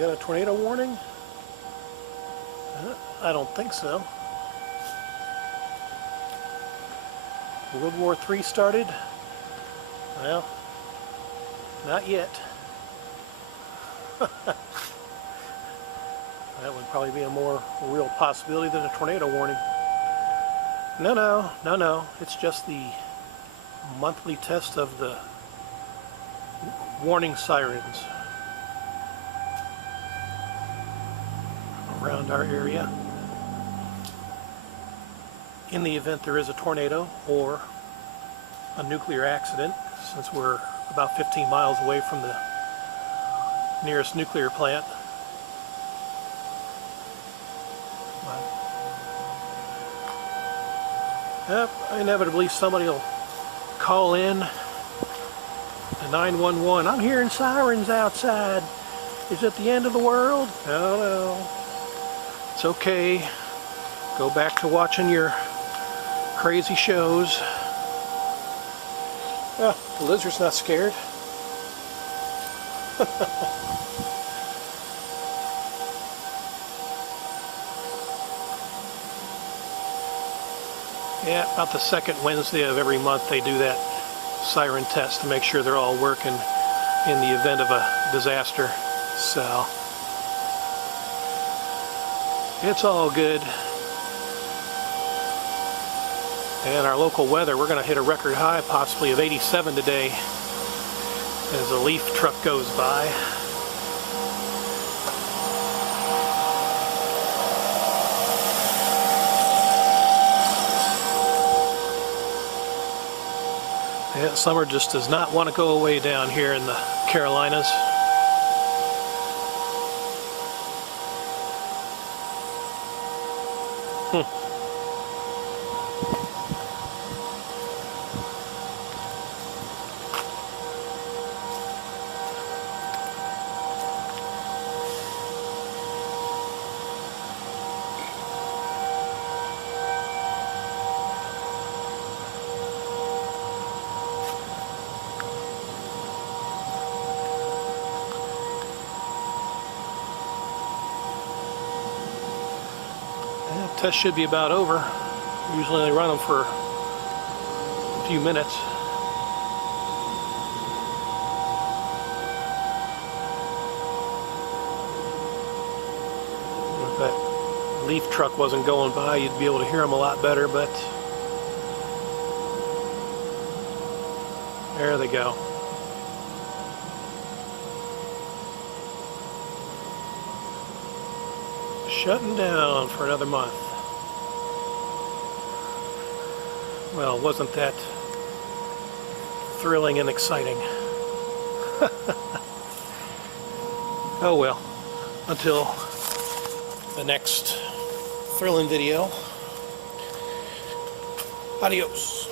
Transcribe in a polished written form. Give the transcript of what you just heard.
got a tornado warning? I don't think so. World War III started? Well, not yet. That would probably be a more real possibility than a tornado warning. No. It's just the monthly test of the warning sirens around our area. In the event there is a tornado or a nuclear accident, since we're about 15 miles away from the nearest nuclear plant. Yep, inevitably somebody will call in to 911. I'm hearing sirens outside. Is it the end of the world? No. It's okay. Go back to watching your crazy shows. Oh, the lizard's not scared. Yeah, about the second Wednesday of every month they do that siren test to make sure they're all working in the event of a disaster. So, it's all good. And our local weather, we're going to hit a record high possibly of 87 today as a leaf truck goes by. Yeah, summer just does not want to go away down here in the Carolinas. Test should be about over. Usually they run them for a few minutes. If that leaf truck wasn't going by, you'd be able to hear them a lot better, but there they go. Shutting down for another month. Well, wasn't that thrilling and exciting? Oh well, until the next thrilling video. Adios.